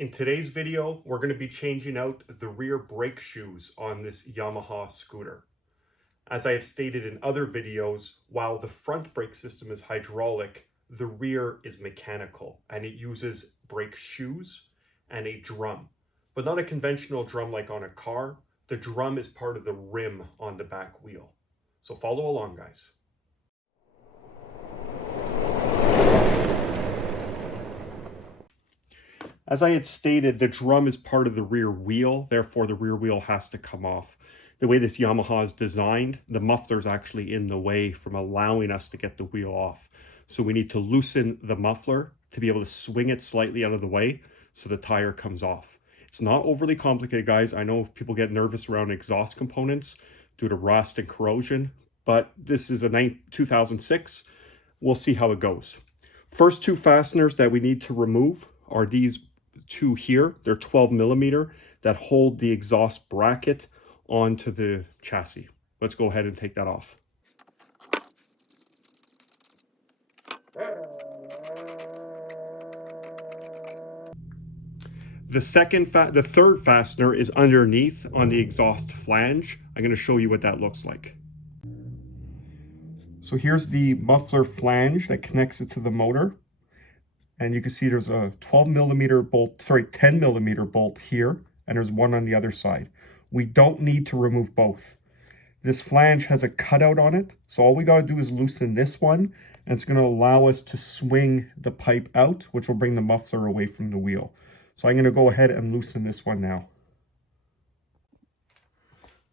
In today's video, we're going to be changing out the rear brake shoes on this Yamaha scooter. As I have stated in other videos, while the front brake system is hydraulic, the rear is mechanical and it uses brake shoes and a drum, but not a conventional drum like on a car. The drum is part of the rim on the back wheel. So follow along, guys. As I had stated, the drum is part of the rear wheel, therefore the rear wheel has to come off. The way this Yamaha is designed, the muffler is actually in the way from allowing us to get the wheel off. So we need to loosen the muffler to be able to swing it slightly out of the way so the tire comes off. It's not overly complicated, guys. I know people get nervous around exhaust components due to rust and corrosion, but this is a 2006. We'll see how it goes. First two fasteners that we need to remove are these two here. They're 12 millimeter that hold the exhaust bracket onto the chassis. Let's go ahead and take that off. The third fastener is underneath on the exhaust flange. I'm going to show you what that looks like. So here's the muffler flange that connects it to the motor. And you can see there's a 10 millimeter bolt here, and there's one on the other side. We don't need to remove both. This flange has a cutout on it, so all we gotta do is loosen this one, and it's gonna allow us to swing the pipe out, which will bring the muffler away from the wheel. So I'm gonna go ahead and loosen this one now.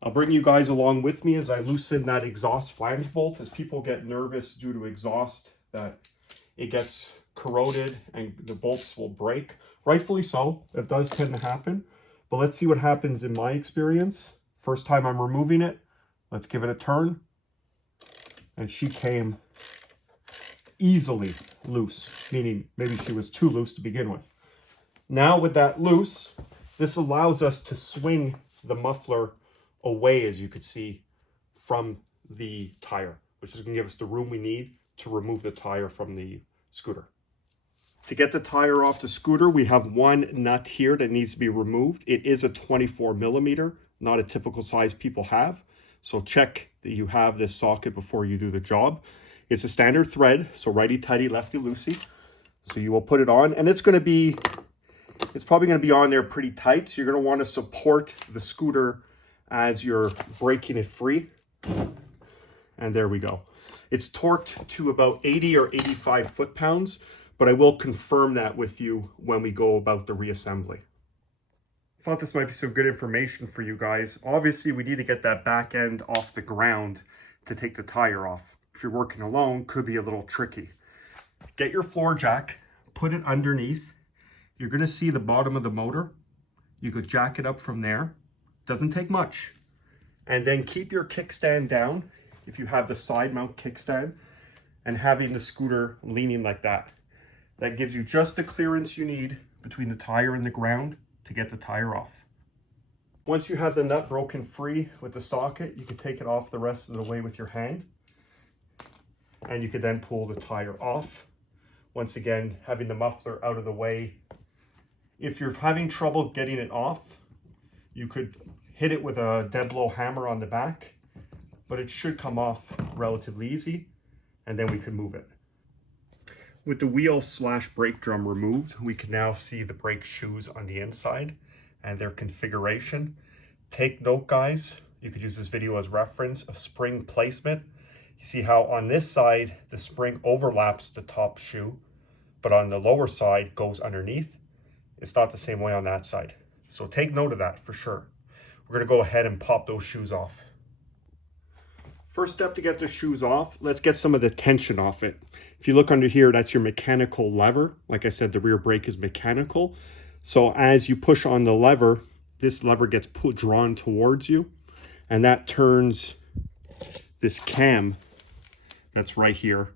I'll bring you guys along with me as I loosen that exhaust flange bolt, as people get nervous due to exhaust that it gets corroded and the bolts will break. Rightfully so, it does tend to happen, but let's see what happens in my experience. First time I'm removing it, let's give it a turn, and she came easily loose, meaning maybe she was too loose to begin with. Now with that loose, this allows us to swing the muffler away, as you could see, from the tire, which is going to give us the room we need to remove the tire from the scooter. To get the tire off the scooter, we have one nut here that needs to be removed. It is a 24 millimeter, not a typical size people have. So check that you have this socket before you do the job. It's a standard thread, so righty-tighty, lefty-loosey. So you will put it on, and it's probably going to be on there pretty tight. So you're going to want to support the scooter as you're breaking it free. And there we go. It's torqued to about 80 or 85 foot-pounds. But I will confirm that with you when we go about the reassembly. I thought this might be some good information for you guys. Obviously, we need to get that back end off the ground to take the tire off. If you're working alone, could be a little tricky. Get your floor jack, put it underneath. You're going to see the bottom of the motor. You could jack it up from there. Doesn't take much. And then keep your kickstand down if you have the side mount kickstand, and having the scooter leaning like that. That gives you just the clearance you need between the tire and the ground to get the tire off. Once you have the nut broken free with the socket, you can take it off the rest of the way with your hand. And you could then pull the tire off. Once again, having the muffler out of the way. If you're having trouble getting it off, you could hit it with a dead blow hammer on the back, but it should come off relatively easy, and then we can move it. With the wheel / brake drum removed, we can now see the brake shoes on the inside and their configuration. Take note, guys, you could use this video as reference of spring placement. You see how on this side, the spring overlaps the top shoe, but on the lower side goes underneath. It's not the same way on that side. So take note of that for sure. We're gonna go ahead and pop those shoes off. First step to get the shoes off, let's get some of the tension off it. If you look under here, that's your mechanical lever. Like I said, the rear brake is mechanical. So as you push on the lever, this lever gets drawn towards you, and that turns this cam that's right here,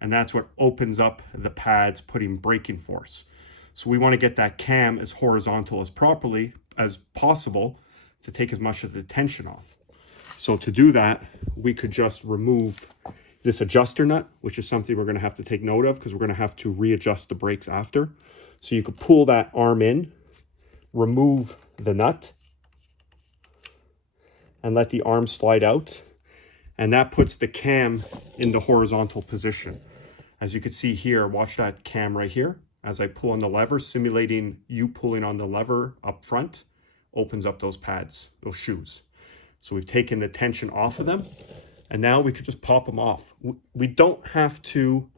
and that's what opens up the pads, putting braking force. So we want to get that cam as horizontal as possible to take as much of the tension off. So to do that, we could just remove this adjuster nut, which is something we're going to have to take note of because we're going to have to readjust the brakes after. So you could pull that arm in remove the nut and let the arm slide out. And that puts the cam in the horizontal position. As you can see here, watch that cam right here. As I pull on the lever, simulating you pulling on the lever up front, opens up those pads, those shoes. So we've taken the tension off of them, and now we could just pop them off. We don't have to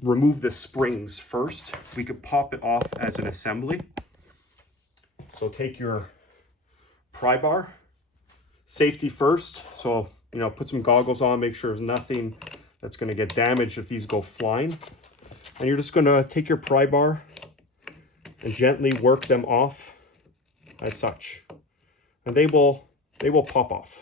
remove the springs first. We could pop it off as an assembly. So take your pry bar, safety first. So, you know, put some goggles on, make sure there's nothing that's going to get damaged if these go flying. And you're just going to take your pry bar and gently work them off as such. And they will pop off.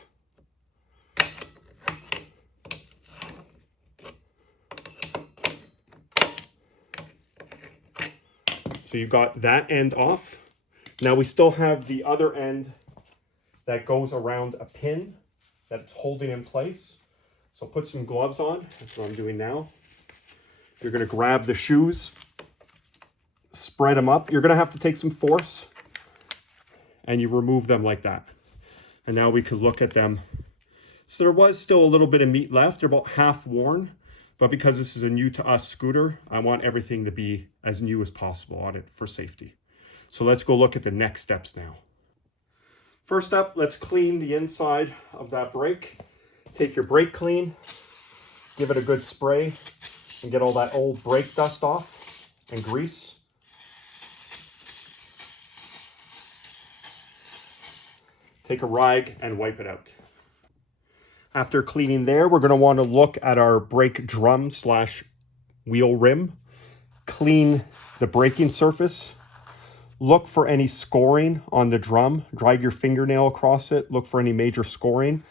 So you got that end off. Now we still have the other end that goes around a pin that's holding in place. So put some gloves on. That's what I'm doing now. You're going to grab the shoes, spread them up. You're going to have to take some force, and you remove them like that. And now we could look at them. So there was still a little bit of meat left. They're about half worn, but because this is a new to us scooter, I want everything to be as new as possible on it for safety. So let's go look at the next steps now. First up, let's clean the inside of that brake. Take your brake clean, give it a good spray, and get all that old brake dust off and grease. Take a rag and wipe it out. After cleaning there, we're going to want to look at our brake drum / wheel rim. Clean the braking surface. Look for any scoring on the drum. Drag your fingernail across it. Look for any major scoring.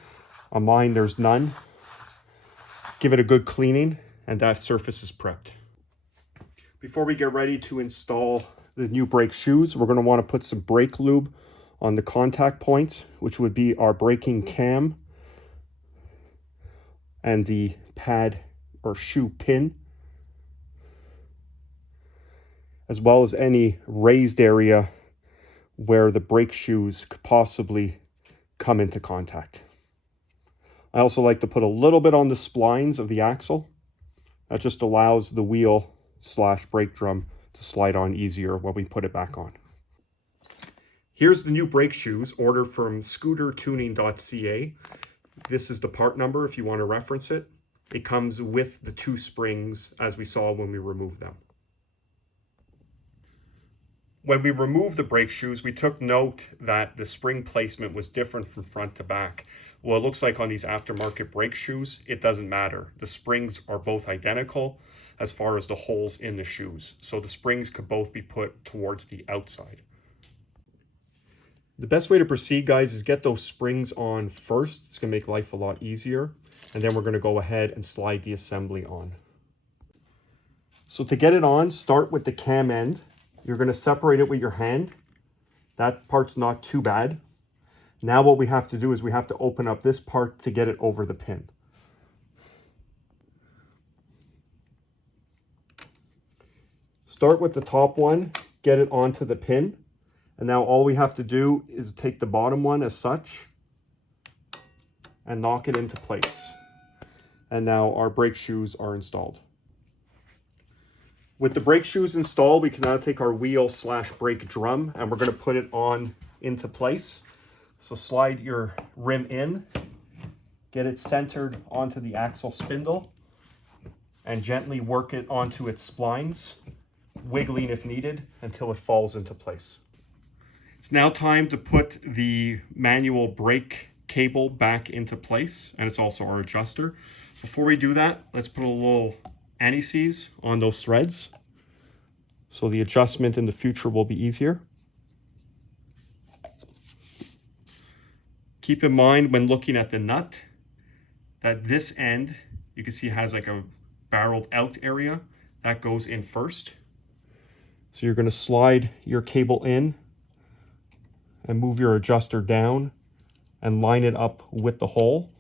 On mine, there's none. Give it a good cleaning, and that surface is prepped. Before we get ready to install the new brake shoes, we're going to want to put some brake lube on the contact points, which would be our braking cam and the pad or shoe pin, as well as any raised area where the brake shoes could possibly come into contact. I also like to put a little bit on the splines of the axle. That just allows the wheel / brake drum to slide on easier when we put it back on. Here's the new brake shoes, ordered from scootertuning.ca. This is the part number if you want to reference it. It comes with the 2 springs as we saw when we removed them. When we removed the brake shoes, we took note that the spring placement was different from front to back. Well, it looks like on these aftermarket brake shoes, it doesn't matter. The springs are both identical as far as the holes in the shoes. So the springs could both be put towards the outside. The best way to proceed, guys, is get those springs on first. It's going to make life a lot easier. And then we're going to go ahead and slide the assembly on. So to get it on, start with the cam end. You're going to separate it with your hand. That part's not too bad. Now what we have to do is we have to open up this part to get it over the pin. Start with the top one, get it onto the pin. And now all we have to do is take the bottom one as such and knock it into place. And now our brake shoes are installed. With the brake shoes installed, we can now take our wheel / brake drum and we're going to put it on into place. So slide your rim in, get it centered onto the axle spindle, and gently work it onto its splines, wiggling if needed until it falls into place. It's now time to put the manual brake cable back into place, and it's also our adjuster. Before we do that, let's put a little anti-seize on those threads so the adjustment in the future will be easier. Keep in mind when looking at the nut that this end, you can see has like a barreled out area that goes in first. So you're going to slide your cable in and move your adjuster down and line it up with the hole.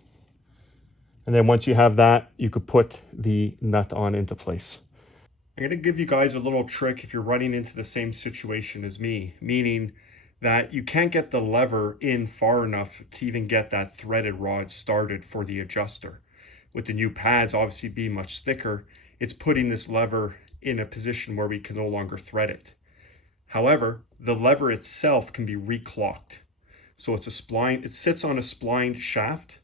And then once you have that, you could put the nut on into place. I'm going to give you guys a little trick if you're running into the same situation as me, meaning that you can't get the lever in far enough to even get that threaded rod started for the adjuster. With the new pads obviously being much thicker, it's putting this lever in a position where we can no longer thread it. However, the lever itself can be reclocked. So it's a spline, it sits on a splined shaft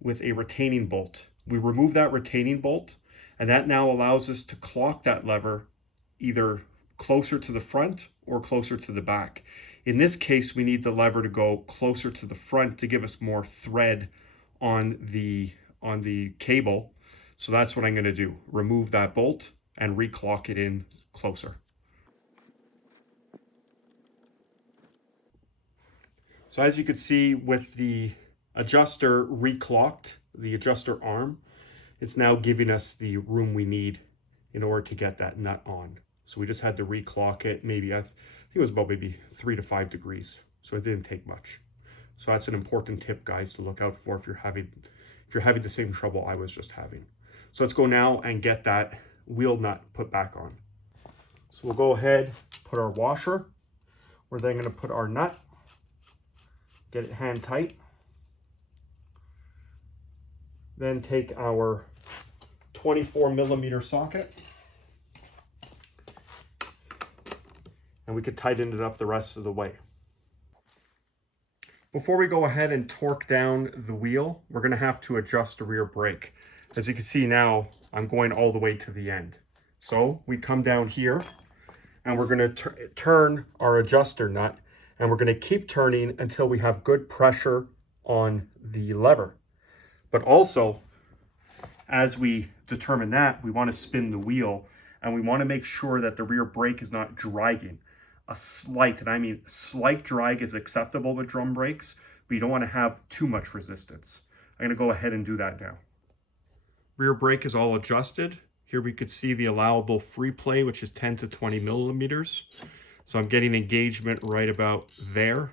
with a retaining bolt. We remove that retaining bolt, and that now allows us to clock that lever either closer to the front or closer to the back. In this case, we need the lever to go closer to the front to give us more thread on the cable. So that's what I'm going to do. Remove that bolt and reclock it in closer. So as you can see, with the adjuster reclocked, the adjuster arm, it's now giving us the room we need in order to get that nut on. So we just had to reclock it, maybe, I think it was about maybe 3 to 5 degrees. So it didn't take much. So that's an important tip, guys, to look out for if you're having the same trouble I was just having. So let's go now and get that wheel nut put back on. So we'll go ahead, put our washer. We're then going to put our nut, get it hand tight. Then take our 24mm socket, and we could tighten it up the rest of the way. Before we go ahead and torque down the wheel, we're going to have to adjust the rear brake. As you can see now, I'm going all the way to the end. So we come down here, and we're going to turn our adjuster nut, and we're going to keep turning until we have good pressure on the lever. But also, as we determine that, we want to spin the wheel, and we want to make sure that the rear brake is not dragging. A slight, and I mean slight drag is acceptable with drum brakes, but you don't want to have too much resistance. I'm going to go ahead and do that now. Rear brake is all adjusted. Here we could see the allowable free play, which is 10 to 20 millimeters. So I'm getting engagement right about there.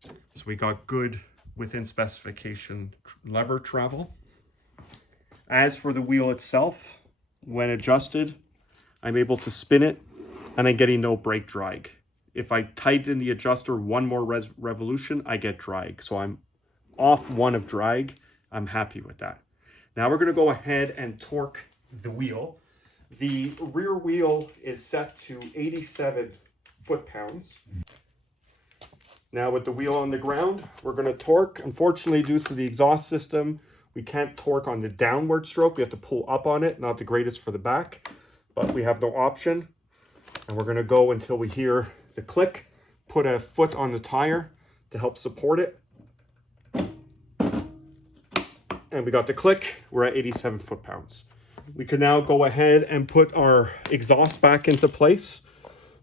So we got good within specification lever travel. As for the wheel itself, when adjusted, I'm able to spin it and I'm getting no brake drag. If I tighten the adjuster one more revolution, I get drag. So I'm off one of drag. I'm happy with that. Now we're going to go ahead and torque the wheel. The rear wheel is set to 87 foot-pounds. Now with the wheel on the ground, we're going to torque. Unfortunately, due to the exhaust system, we can't torque on the downward stroke. We have to pull up on it. Not the greatest for the back, but we have no option. And we're going to go until we hear the click. Put a foot on the tire to help support it. And we got the click. We're at 87 foot-pounds. We can now go ahead and put our exhaust back into place.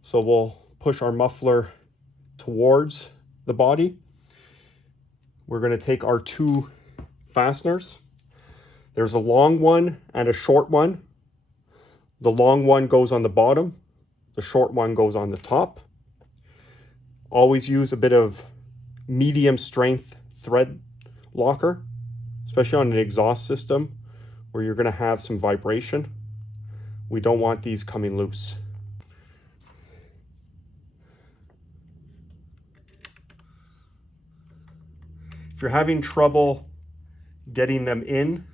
So we'll push our muffler towards the body. We're going to take our two fasteners. There's a long one and a short one. The long one goes on the bottom. The short one goes on the top. Always use a bit of medium strength thread locker, especially on an exhaust system where you're going to have some vibration. We don't want these coming loose. If you're having trouble getting them in,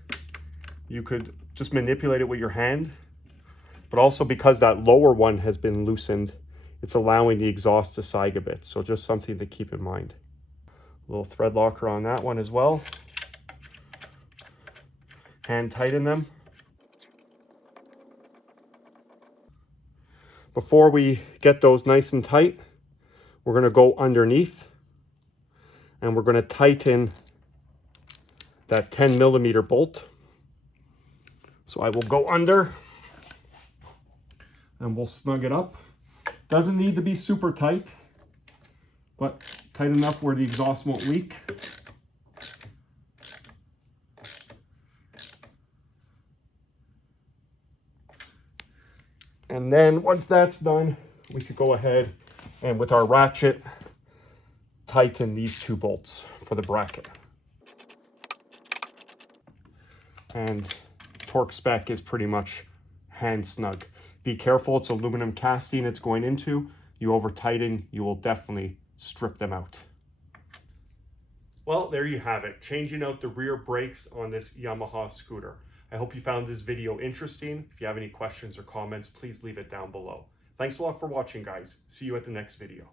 you could just manipulate it with your hand. But also because that lower one has been loosened, it's allowing the exhaust to sag a bit. So just something to keep in mind. A little thread locker on that one as well. Hand tighten them. Before we get those nice and tight, we're going to go underneath and we're going to tighten that 10mm bolt. So I will go under and we'll snug it up. Doesn't need to be super tight, but tight enough where the exhaust won't leak. And then once that's done, we could go ahead and with our ratchet, tighten these two bolts for the bracket. And torque spec is pretty much hand snug. Be careful, it's aluminum casting it's going into. You over tighten, you will definitely strip them out. Well, there you have it, changing out the rear brakes on this Yamaha scooter. I hope you found this video interesting. If you have any questions or comments, please leave it down below. Thanks a lot for watching, guys. See you at the next video.